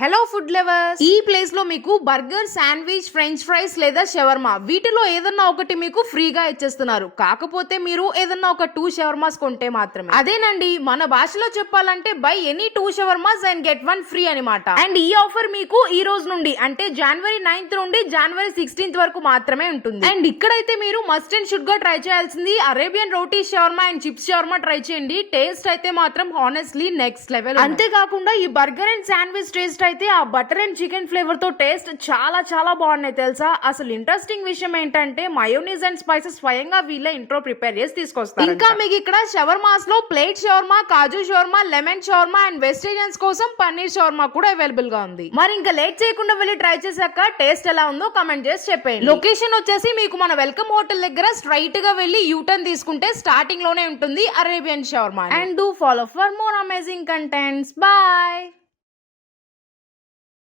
Hello food lovers, ఈ place లో మీకు బర్గర్, శాండ్విచ్, ఫ్రెంచ్ ఫ్రైస్ లేదా షవర్మా వీటిలో ఏదన్నా ఒకటి మీకు ఫ్రీగా ఇచ్చేస్తున్నారు. కాకపోతే మీరు ఏదన్నా ఒక 2 షవర్మాస్ కొంటే మాత్రమే. అదేనండి, మన భాషలో చెప్పాలంటే by any 2 shawarmas and get 1 free అనమాట. అండ్ ఈ ఆఫర్ మీకు ఈ రోజు నుండి అంటే జనవరి 9th నుండి జనవరి 16th వరకు మాత్రమే ఉంటుంది. అండ్ ఇక్కడైతే మీరు మస్ట్ అండ్ షుడ్ గా ట్రై చేయాల్సింది Arabian roti shawarma and chips shawarma try చేయండి. టేస్ట్ అయితే మాత్రం హానెస్ట్లీ నెక్స్ట్ లెవెల్. అంతేకాకుండా ఈ బర్గర్ అండ్ శాండ్విచ్ టేస్ట్ అయితే ఆ బటర్ అండ్ చికెన్ ఫ్లేవర్ తో టేస్ట్ చాలా చాలా బాగున్నాయి తెలుసా. అసలు ఇంట్రెస్టింగ్ విషయం ఏంటంటే మయోనీస్ అండ్ స్పైసెస్ స్వయంగా వీళ్ళే ఇంట్రో ప్రిపేర్ చేసి తీసుకొస్తారు. ఇంకా మీకు ఇక్కడ షవర్మాస్ లో plate shawarma, kaju shawarma, lemon shawarma and vegetarians కోసం పన్నీర్ షవర్మా కూడా అవైలబుల్ గా ఉంది. మరి ఇంకా లేట్ చేయకుండా వెళ్ళి ట్రై చేశాక టేస్ట్ ఎలా ఉందో కామెంట్ చేసి చెప్పండి. లొకేషన్ వచ్చేసి మీకు మన వెల్కమ్ హోటల్ దగ్గర స్ట్రైట్ గా వెళ్ళి యూటర్న్ తీసుకుంటే స్టార్టింగ్ లోనే ఉంటుంది Arabian shawarma. And do follow for more amazing contents. Bye.